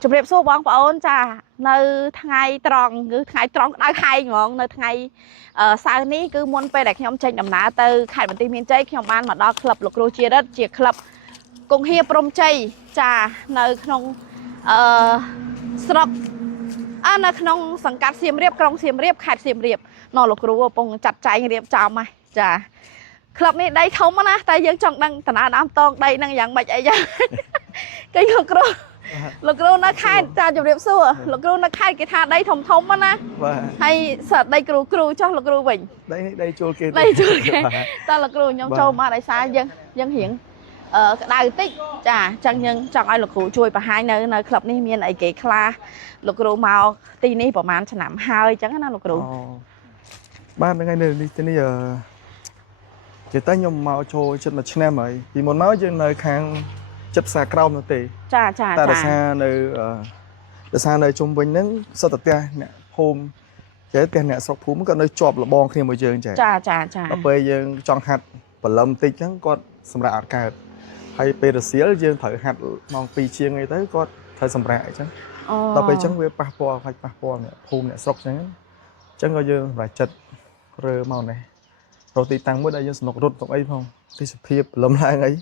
chụp đẹp số bóng bảo ôn cha nơi ngày tròn cứ ngày tròn đã hay ngon nơi ngày sau ní cứ muốn về đặt nhóm tranh đầm ná từ khai bản tin miền tây nhóm ban mà đo club lục rô chia đất chia club cùng hiệp prom chay cha nơi không sập nơi khôngสังกัด xiêm riệp กรง xiêm riệp ខេត្ត xiêm riệp นอลกรูปงจัดใจเรียบจอมมาจ้าคลับนี้ได้เขามานะแต่ยังจังดังตนาดามตองได้นั่งอย่างแบบไอ้ยังก็ลูกรูลูกรูนักข่ายจ้าจุดเรียบสู้ลูกรูนักข่ายกีฬาได้ทมทมมานะให้สัตว์ได้ครูchoลูกรูbìnhได้โจเกได้โจเกตาลูกรูยองโจมาได้ซ้ายยังเห็นได้ติ๊กจ้าจังยังจังไอ้ลูกครูช่วยไปให้ในคลับนี้มีไอ้เก๋คลาลูกรูมาตีนี้ประมาณสนามหายจังนะลูกรูบ้านเป็นไงเนี่ยทีนี้chỉ tới nhom màu trôi trên mặt chém ấy thì muốn nói trên nơi khang chất xà cào nữa tì ta đã xa nơi trung bình nắng sao tập tia nè hôm cái tia nè sọc phú mới có nơi chọp là bong khi mà dương chạy ở bây giờ chọn hạt và lâm tì chẳng có sầm rạ cả hay bây giờ xía dương thử hạt mong pi chia ngay tới có thời sầm rạ chẳng tao bây chẳng về passport hay passport nè hôm nè sọc chẳng có dương phải chật rơ màu này rồi thì tăng mới đây dân nộp rút tụng ấy không thì sự thiệp lầm lại ấy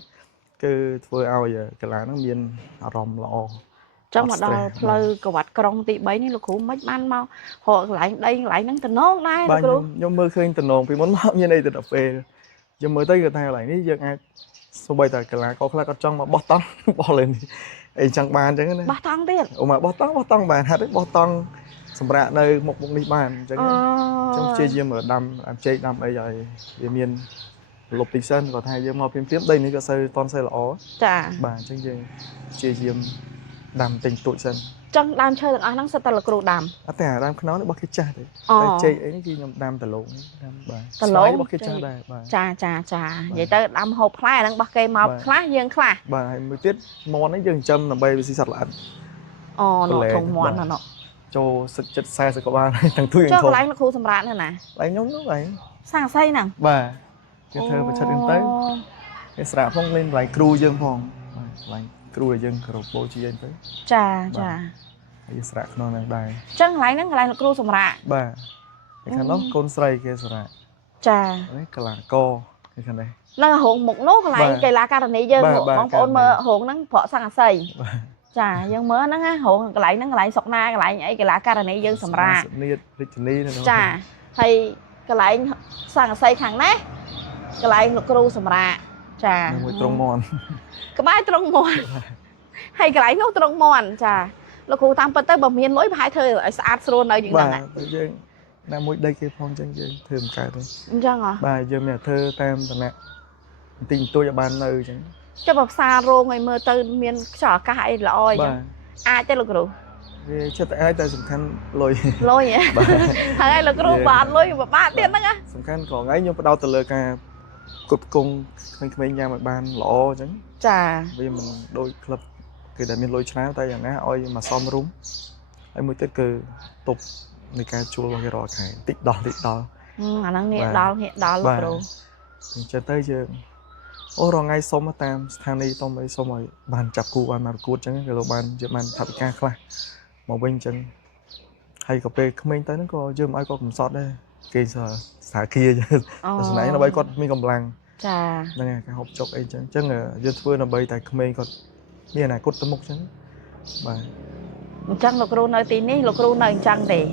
cứ vừa ao giờ cái lá nó miên rồng lọ trong mà đào lời cầu bạch công tị bấy ní lục khủ mấy ban mau họ lại nắng tình nón này nhưng mơ khơi tình nón vì muốn làm như này từ đập về nhưng mới tới người ta lại ní giờ ai sau bây giờ cái lá có cái trong mà bót tông bò lên ấy chẳng bàn chẳng này bót tông tiếc mà bót tông bàn hạt đấy bót tông sầm rạ nơi một đi bàn chẳng trong chơi game ở đầm làm chơi đầm bây giờ để miền lục tinh sơn còn hai game mò phím đây này có xây toàn xây lỏ bàn chẳng chơi game đầm tình tụi sân trong đam chơi được ai năng sờ là cừu đầmแต่đam nó bắt cái cha đấy chơi ấy cái nhom đam tờ lộn tờ lộn bắt cái cha đây cha vậy tới đam hộp khai đang bắt cây mọc khai dương khai bà mới tiết món ấy dương châm là bay bị xì sạt lại nó thùng món là nó cho sự chất xe sẽ có ba thằng thui cho lấy nó khu sầm rạn nữa nè lấy nhóm nước này sang xây nè bà cái thơ và chất đến tới cái sạ phong lên lại cừu dương phong lại cừu là dương cừu bố chi anh tới cha cái sạ nó đang đài chân lấy nó lại là cừu sầm rạn bà cái khăn đó con sậy cái sạ cha đấy cái là co cái khăn này nó hồn một nốt lại cái lá cà này dương mong ôn mơ hồn nó phở sang xây chà dân mớ nó á hộ lại sọc na cái lại nhảy cái lá cà này dân sầm ra chà thì cái lại sang xây khang nát cái lại lục ru sầm ra chà cái máy trong mòn hay cái lại nốt trong mòn chà lục ru tam tới bờ miền lối hai thời ở xã Sron nơi những đằng này đang mỗi đây kia phong chân dân thường cái thôi chân à bà giờ mẹ thơ tam thằng nè tình tôi ở bàn nơi chẳng cho bậc xa rô người mơ từ miền trò cái lòi ai cho lục ru cho tại ai ta sủng khăn lôi vậy thằng ai lục ru bàn lôi mà ba tiền đó á sủng khăn còn ấy nhưng bắt đầu từ lời ca cột cung mình nhà một bàn lọ chẳng chà vì mình đôi club cái đại miền lôi cháo tayอย่างนี้oi mà xóm rúng ấy mới tới cờ tục người ca chua bằng cái rò cái tịt đỏ anh đang nghe đỏ lục ru cho tới giờ ô rồi ngay xong mà tam thang đi tông ấy xong rồi bàn chập cu bàn mà cút chẳng cái lô bàn giờ bàn thập ca khla màu bên chân hay cà phê không bên tới nó có giờ ai có cùng sót đây kia giờ xả kia chứ nãy nó bay con mi cầm lăng chà đây nè cái hộp chọc ấy chẳng chẳng là giờ vừa nó bay tại không bên còn bia này cút tấm mốc chẳng bà chẳng lục ru nơi tin ní lục ru nơi chẳng để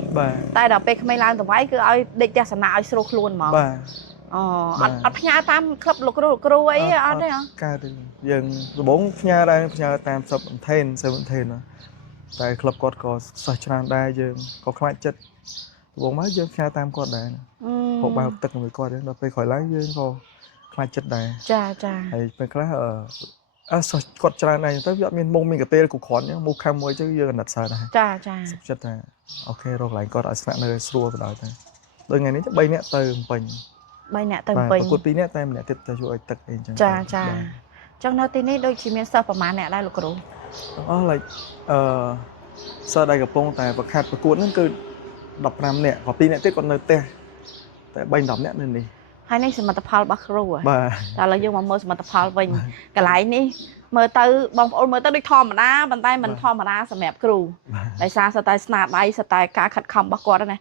tại đợt pe không bên làm tụi máy cứ ai định cho sẵn nào sưu luôn mà anh nhà tam club lục ru ấy anh đấy hả? Cái dừng bốn nhà đây nhà tam sập thêm tại club có sạch tràn đai dừng có khai chất bốn mấy dừng nhà tam có đài hộp bao tất cả người coi đấy nó phải khỏi lái dừng có khai chất đài cha hay phải cái ở sạch quạt tràn này tới việc mình mông mình cái tê cũng khó nhá mua cam mới chứ dừng đặt sạch này cha sạch chất này ok rồi lại có ở sạch nơi xua vào đó đôi ngàyนี้จะbay nẹt từ mình bay nẹt từ mình cuộc tí nẹt tay nẹt tiếp theo chuỗi tật ấy cha trong nơi tí này đôi chỉ miền sơประมาณ nẹt đây lục ru lại sơ đây gặp bông tại vật hạt vật cuốn nó cứ đập nam nẹt có tí nẹt tiếp còn nơi tè tại bay đập nẹt lên đi ហើយនេះសមត្ថផលរបស់គ្រូ បាទ តែឥឡូវយើងមកមើលសមត្ថផលវិញកន្លែងនេះមើលទៅបងប្អូនមើលទៅដូចធម្មតាប៉ុន្តែមិនធម្មតាសម្រាប់គ្រូដោយសារតែស្នាដៃស្តែការខិតខំរបស់គាត់ណា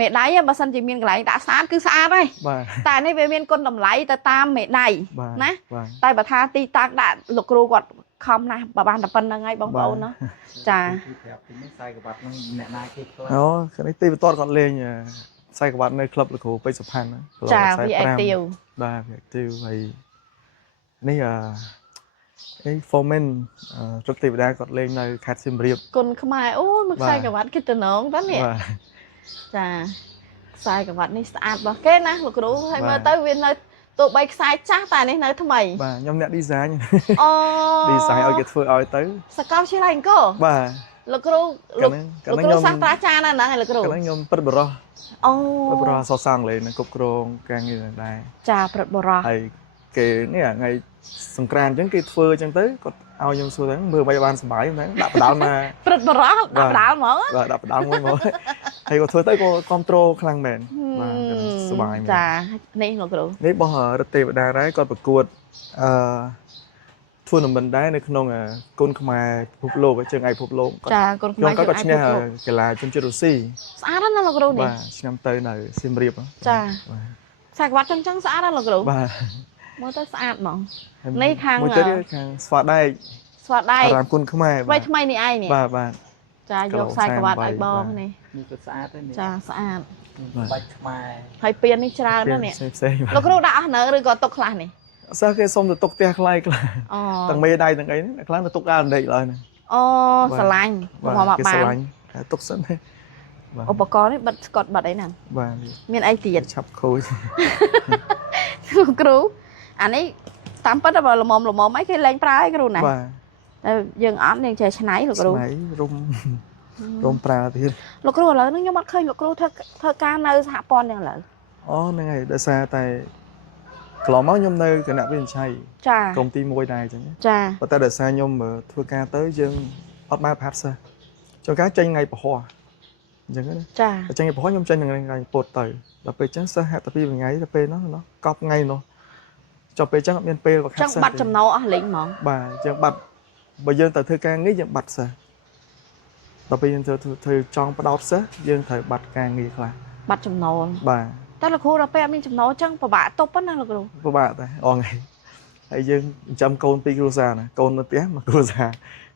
មេដៃបើសិនជាមានកន្លែងដាក់ស្អាតគឺស្អាតហើយតែនេះវាមានគុណតម្លៃទៅតាមមេដៃណាតែបើថាទីតាំងដាក់លោកគ្រូគាត់ខំណាស់បើបានតែប៉ុណ្្នឹងហើយបងប្អូនណាចាប្រាប់ពីនេះខ្សែក្រវ៉ាត់នឹងអ្នកណាគេផ្លាស់ អូនេះទីបន្ទាត់គាត់លេងខ្សែក្រវ៉ាត់នៅក្លឹបលោកគ្រូពេជ្រសុផាន់ ចាវា active បាទវា active ហើយនេះForeman រកទេវតាគាត់លេងនៅខេត្តសៀមរាប គុណខ្មែរអូយមកខ្សែក្រវ៉ាត់គេតំណងតើនេះ បាទ ចាខ្សែក្រវ៉ាត់នេះស្អាតរបស់គេណាលោកគ្រូហើយមើលទៅវានៅទោះបីខ្សែចាស់តែនេះនៅថ្មី បាទខ្ញុំអ្នក design អូ design ឲ្យគេធ្វើឲ្យទៅ សកលវិទ្យាល័យអង្គរ បាទ លោកគ្រូសាស្ត្រាចារ្យណាហ្នឹងឯងលោកគ្រូ ខ្ញុំព្រឹទ្ធបរោះ អូ ព្រឹទ្ធបរោះសរសង់លេងនឹងគ្រប់គ្រងការងារដែរ ចាព្រឹទ្ធបរោះ ហើយគេនេះថ្ងៃសង្ក្រាន្តអញ្ចឹងគេធ្វើអញ្ចឹងទៅគាត់ឲ្យខ្ញុំសួរទៅមើលបីបានសុបាយហ្នឹងដាក់បដាល់មក ព្រឹទ្ធបរោះដាក់បដាល់ហ្មង បាទដាក់បដាល់មួយមកហើយគាត់ធ្វើទៅក៏គ្រប់គ្រងខ្លាំងមែនបាទសុបាយមែនចានេះលោកគ្រូ នេះបោះរទេវតាដែរគាត់ប្រកួតធ្វើនំមិនដែរនៅក្នុងគុណខ្មែរពិភពលោកជើងឯកពិភពលោកចាគុណខ្មែរគាត់ឈ្នះកីឡាជនជាតិរុស្ស៊ី ស្អាតណាស់លោកគ្រូនេះ បាទឆ្នាំទៅនៅសៀមរាបចាខ្សែក្រវ៉ាត់ចឹងស្អាតណាស់លោកគ្រូ បាទ មើលទៅស្អាតហ្មងនេះខាង មួយទៀតខាងស្វាដែក ស្វាដែក អារាមគុណខ្មែរ ថ្មីនេះឯងនេះ បាទ ចាយកខ្សែក្រវ៉ាត់ឲ្យបងនេះ នេះក៏ស្អាតដែរនេះ ចាស្អាត បាច់ខ្មែរ ហើយពៀននេះច្រើនណាស់នេះ ផ្សេង លោកគ្រូដាក់អស់នៅឬក៏ទុកខ្លះនេះ សិស្សគេសុំទៅទុកផ្ទះខ្លះខ្លះ អូ ទាំងមេដៃទាំងអីហ្នឹងខ្លះទៅទុកដើរដេកឡើយហ្នឹង អូស្រឡាញ់មកបាន គេស្រឡាញ់ទុកសិនទេ ឧបករណ៍នេះបិទស្កត់បិទអីហ្នឹង បាទ មានអីទៀត ឆាប់ខូច លោកគ្រូអានេះតាមពិតតែល្មមអីគេលេងប្រើអីគ្រូណា បាទ តែយើងអត់យើងចេះឆ្នៃលោកគ្រូ ឆ្នៃរុំប្រើទៀត លោកគ្រូឥឡូវហ្នឹងខ្ញុំអត់ឃើញលោកគ្រូធ្វើការនៅសហព័ន្ធយ៉ាងឥឡូវ អូហ្នឹងហើយដោយសារតែកន្លងមកខ្ញុំនៅគណៈវិញ្ញាឆ័យ ចា ក្រុមទី1ដែរអញ្ចឹង ចា ប៉ុន្តែដោយសារខ្ញុំធ្វើការទៅយើងអត់បានប្រាប់សិស្សចូលការចេញថ្ងៃពហុអញ្ចឹងណា ចា ចេញថ្ងៃពហុខ្ញុំចេញថ្ងៃពុធទៅដល់ពេលអញ្ចឹងសិស្សហាក់តែពីថ្ងៃទៅពេលនោះកប់ថ្ងៃនោះចុះពេលអញ្ចឹងអត់មានពេលវឹកហាត់សិស្ស ចឹងបាត់ចំណោអស់លេងហ្មង បាទអញ្ចឹងបាត់បើយើងទៅធ្វើការងារយើងបាត់សិស្សដល់ពេលយើងធ្វើចង់បដោតសិស្សយើងត្រូវបាត់ការងារខ្លះ បាត់ចំណោ បាទ តែលោកគ្រូដល់ពេលអត់មានចំណោចឹងពិបាកទប់ណាលោកគ្រូ ពិបាកតែអងថ្ងៃហើយយើងចិញ្ចឹមកូនពីរគ្រួសារណាកូននៅផ្ទះមួយគ្រួសារ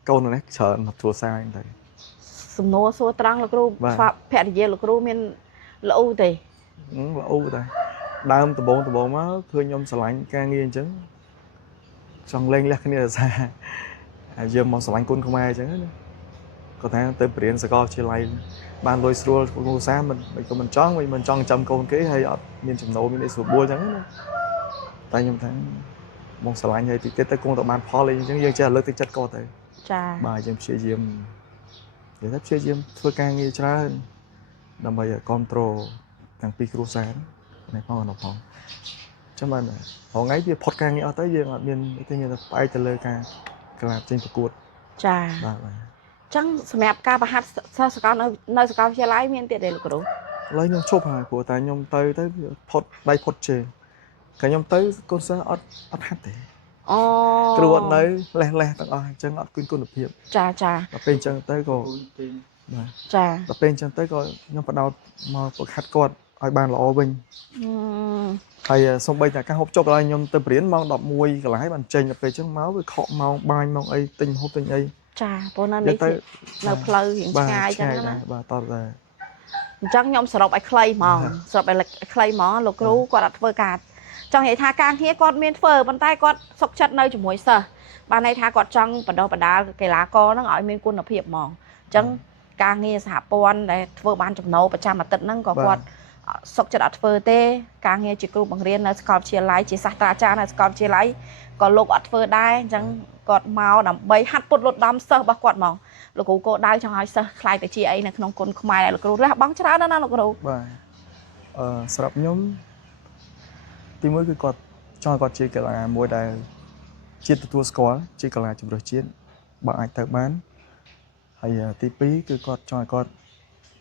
កូននៅនេះច្រើនមកគ្រួសារហ្នឹងទៅ សំណួរសួរត្រង់លោកគ្រូភរិយាលោកគ្រូមានល្អទេ ល្អតែដើមដំបងមកឃើញខ្ញុំស្រឡាញ់ការងារអញ្ចឹងចង់លេងលះគ្នារសារហើយយើងមកស្រឡាញ់គុណខ្មែរអញ្ចឹងណាគាត់ថាទៅបរៀនសាកលវិទ្យាល័យបានលុយស្រួលគ្រួសារមិនក៏មិនចង់មិនចង់ចាំកូនគេហើយអត់មានចំណូលមានអីស្រួលបួលអញ្ចឹងណាតែខ្ញុំថាមកស្រឡាញ់ហើយទីទៀតទៅគង់តែបានផលអីអញ្ចឹងយើងចេះលើកទឹកចិត្តគាត់ទៅ ចា បាទយើងព្យាយាមនិយាយថាព្យាយាមធ្វើការងារច្រើនដើម្បីឲ្យគ្រប់គ្រងទាំងពីរគ្រួសារនេះផងអនុផងចាំបានរហងៃវាផុតការងារអត់ទៅយើងអត់មានទេយើងទៅផ្អែកទៅលើការក្លាបចេញប្រកួត ចា បាទបាទ ចឹងសម្រាប់ការប្រហាត់សិស្សសកលនៅសាកលវិទ្យាល័យមានទៀតទេលោកគ្រូ ឥឡូវខ្ញុំឈប់ហើយព្រោះតែខ្ញុំទៅផុតដៃផុតជើងតែខ្ញុំទៅកូនសិស្សអត់ហាត់ទេ អូ គ្រូអត់នៅលេះទាំងអស់អញ្ចឹងអត់គុណភាព ចាចា ដល់ពេលអញ្ចឹងទៅក៏បាទ ចា ដល់ពេលអញ្ចឹងទៅក៏ខ្ញុំបដោតមកฝึกហាត់គាត់ឲ្យបានល្អវិញ ហើយសូម្បីតែការហូបចុកឡើយខ្ញុំទៅបរៀនម៉ោង 11 កន្លះហើយបានចេញដល់ពេលអញ្ចឹងមកវាខកម៉ោងបាញ់ម៉ោងអីទិញហូបទិញអី ចាព្រោះនៅនេះនៅផ្លូវរៀងឆ្ងាយអញ្ចឹងណា បាទតោះតែ អញ្ចឹងខ្ញុំសរុបឲ្យខ្លីហ្មងសរុបឲ្យខ្លីហ្មងលោកគ្រូគាត់អត់ធ្វើការចង់និយាយថាការងារគាត់មានធ្វើប៉ុន្តែគាត់សុខចិត្តនៅជាមួយសិស្សបានន័យថាគាត់ចង់បណ្ដុះបណ្ដាលកីឡាករហ្នឹងឲ្យមានគុណភាពហ្មងអញ្ចឹងការងារសហព័ន្ធដែលធ្វើបានចំណូលប្រចាំអាទិត្យហ្នឹងក៏គាត់សុខចិត្តអត់ធ្វើទេការងារជាគ្រូបង្រៀននៅសាកលវិទ្យាល័យជាសាស្ត្រាចារ្យនៅសាកលវិទ្យាល័យក៏លោកអត់ធ្វើដែរអញ្ចឹងគាត់មកដើម្បីហាត់ពុតលត់ដំសិស្សរបស់គាត់ហ្មងលោកគ្រូក៏ដៅចង់ឲ្យសិស្សខ្លាយទៅជាអីនៅក្នុងគុណខ្មែរដែលលោកគ្រូរះបង់ច្រើនណាស់លោកគ្រូ បាទសម្រាប់ខ្ញុំទីមួយគឺគាត់ចង់គាត់ជាកីឡាមួយដែលជាតិទទួលស្គាល់ជាកីឡាជម្រើសជាតិបើអាចទៅបានហើយទី2គឺគាត់ចង់ឲ្យគាត់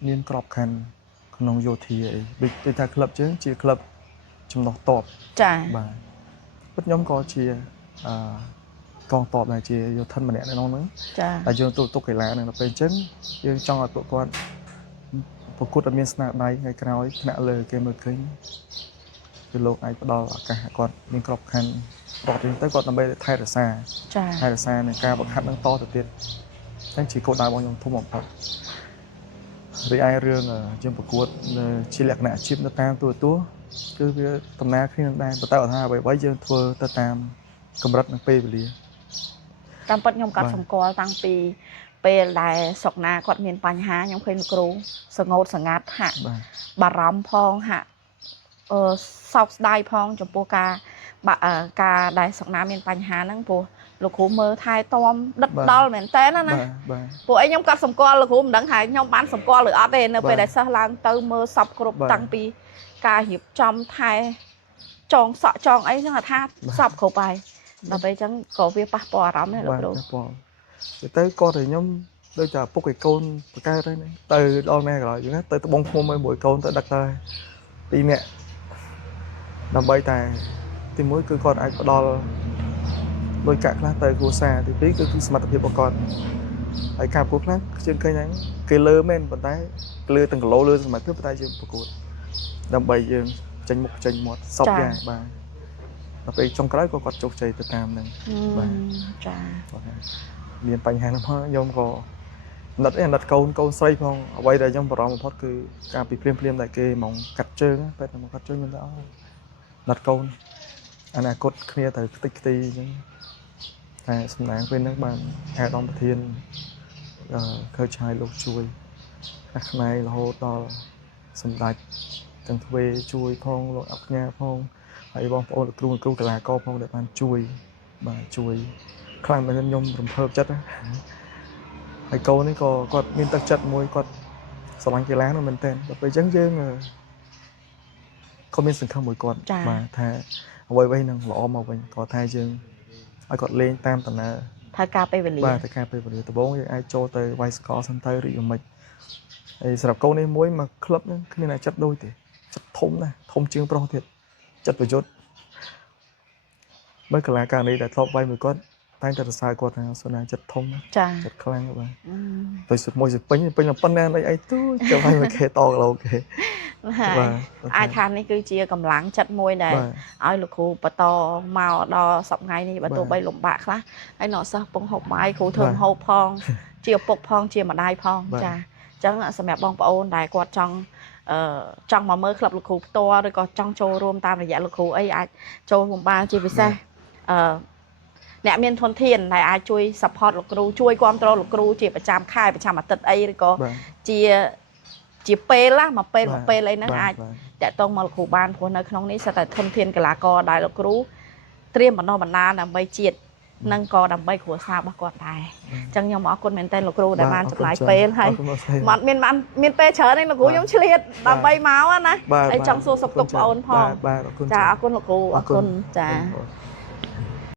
មានក្របខ័ណ្ឌក្នុងយោធាអីដូចថាក្លឹបជើងជាក្លឹប ចំណុះតប ចា៎ បាទពិតខ្ញុំក៏ជាកងតបដែរជាយោធិនម្នាក់នៅក្នុងហ្នឹង ចា៎ តែយើងទុកកីឡាហ្នឹងដល់ពេលអញ្ចឹងយើងចង់ឲ្យពួកគាត់ប្រកួតឲ្យមានស្នាដៃថ្ងៃក្រោយថ្នាក់លើគេមើលឃើញគឺលោកអាចផ្ដល់ឱកាសឲ្យគាត់មានក្របខ័ណ្ឌរកទៅគាត់ដើម្បីថែរក្សា ចា៎ ថែរក្សានឹងការបង្ហាត់នឹងតទៅទៀតហ្នឹងជាគោលដៅរបស់ខ្ញុំធំបំផុតរីឯរឿងយើងប្រកួតជាលក្ខណៈអាជីពនៅតាមទូរទស្សន៍គឺវាដំណើរគ្នានឹងដែរប៉ុន្តែថាអ្វីៗយើងធ្វើទៅតាមកម្រិតនិងពេលវេលា តាមពិតខ្ញុំក៏សម្គាល់តាំងពីពេលដែលសុកណាគាត់មានបញ្ហាខ្ញុំឃើញលោកគ្រូសង្កត់សង្កាត់ហាក់ បាទ បារម្ភផងហាក់សោកស្ដាយផងចំពោះការដែលសុកណាមានបញ្ហាហ្នឹងព្រោះលោកគ្រូមើលថែទាំដិតដល់មែនតើណា បាទ ពួកអីខ្ញុំក៏សម្គាល់លោកគ្រូមិនដឹងថាខ្ញុំបានសម្គាល់ឬអត់ទេនៅពេលដែលសិស្សឡើងទៅមើលសពគ្រប់តាំងពីការរៀបចំថែចងសក់ចងអីហ្នឹងថាសពគ្រប់ហើយដល់ពេលអញ្ចឹងក៏វាប៉ះពាល់អារម្មណ៍ដែរលោកគ្រូ ទៅគាត់ឲ្យខ្ញុំដូចតែពុកឲ្យកូនបកកើតហើយទៅដល់ណាក៏ដោយយើងទៅត្បូងឃុំមួយកូនទៅដឹកទៅ2នាក់ដើម្បីតែទី1គឺគាត់អាចផ្ដល់លុយកាក់ខ្លះទៅគ្រួសារទី2គឺសមត្ថភាពរបស់គាត់ហើយការប្រកួតខ្លះយើងឃើញហ្នឹងគេលើមែនប៉ុន្តែលើទាំងគីឡូលើសមត្ថភាពប៉ុន្តែយើងប្រកួតដើម្បីយើងចេញមុខចេញមាត់សពយ៉ាងបាទដល់ពេលចុងក្រោយក៏គាត់ជោគជ័យទៅតាមហ្នឹងបាទចាមានបញ្ហាហ្នឹងផងខ្ញុំក៏អាណិតកូនស្រីផងអ្វីដែលខ្ញុំបារម្ភបំផុតគឺការពីភ្លាមដែលគេមកកាត់ជើងពេលតែមកកាត់ជើងមិនទៅអត់អាណិតកូនអនាគតគ្នាទៅខ្ទេចខ្ទីអញ្ចឹងតែសំណាងពេលហ្នឹងបានអាដាមប្រធានឃើញឆាយលោកជួយផ្នែករហូតដល់សម្ដេចទាំងទ្វេជួយផងលោកអញ្ញាផងហើយបងប្អូនគ្រូកីឡាករផងដែលបានជួយបាទជួយខ្លាំងមែនខ្ញុំរំភើបចិត្តហើយកូននេះក៏គាត់មានទឹកចិត្តមួយគាត់ស្រឡាញ់កីឡានោះមែនទែនដល់ពេលអញ្ចឹងយើងក៏មានសង្ឃឹមមួយគាត់បាទថាអ្វីៗនឹងល្អមកវិញគាត់ថាយើងឲ្យគាត់លេងតាមដំណើរត្រូវការពេលវេលាបាទត្រូវការពេលវេលាដំបូងយើងអាចចូលទៅវាយស្កលសិនទៅឬយ៉ាងម៉េចហើយសម្រាប់កូននេះមួយមកក្លឹបហ្នឹងគ្មានអាចចិត្តដូចទេចិត្តធំណាស់ធំជាងប្រុសទៀតចិត្តប្រយុទ្ធមើលកីឡាករនេះដែលធ្លាប់វាយមួយគាត់តែងតែសរសើរគាត់ថាសូណាចិត្តធំចិត្តខ្លាំងបាទទៅសុខមួយពេញប៉ុណ្ណាអីទូចាំឲ្យមកគេតគីឡូគេបាទអាចថានេះគឺជាកម្លាំងចិត្តមួយដែលឲ្យលោកគ្រូបន្តមកដល់សប្តាហ៍នេះបើទោះបីលំបាកខ្លះហើយអ្នកសិស្សពងហូបបាយគ្រូធ្វើហូបផងជាឪពុកផងជាម្ដាយផងចាអញ្ចឹងសម្រាប់បងប្អូនដែលគាត់ចង់មកមើលក្លឹបលោកគ្រូផ្ទាល់ឬក៏ចង់ចូលរួមតាមរយៈលោកគ្រូអីអាចចូលរួមបានជាពិសេសអ្នកមានធនធានដែលអាចជួយ support លោកគ្រូជួយគ្រប់គ្រងលោកគ្រូជាប្រចាំខែប្រចាំអាទិត្យអីឬក៏ជាពេលណាមួយពេលអីហ្នឹងអាចតាក់ទងមកលោកគ្រូបានព្រោះនៅក្នុងនេះសិតតែធនធានកីឡាករដែលលោកគ្រូត្រៀមបណ្ដុះបណ្ដាលដើម្បីជាតិនិងក៏ដើម្បីគ្រួសាររបស់គាត់ដែរអញ្ចឹងខ្ញុំអរគុណមែនទែនលោកគ្រូដែលបានចំណាយពេលហើយមិនមានពេលច្រើនទេលោកគ្រូខ្ញុំឆ្លៀតដើម្បីមកណាហើយចង់សួរសុខទុក្ខបងអូនផងចាអរគុណលោកគ្រូអរគុណចា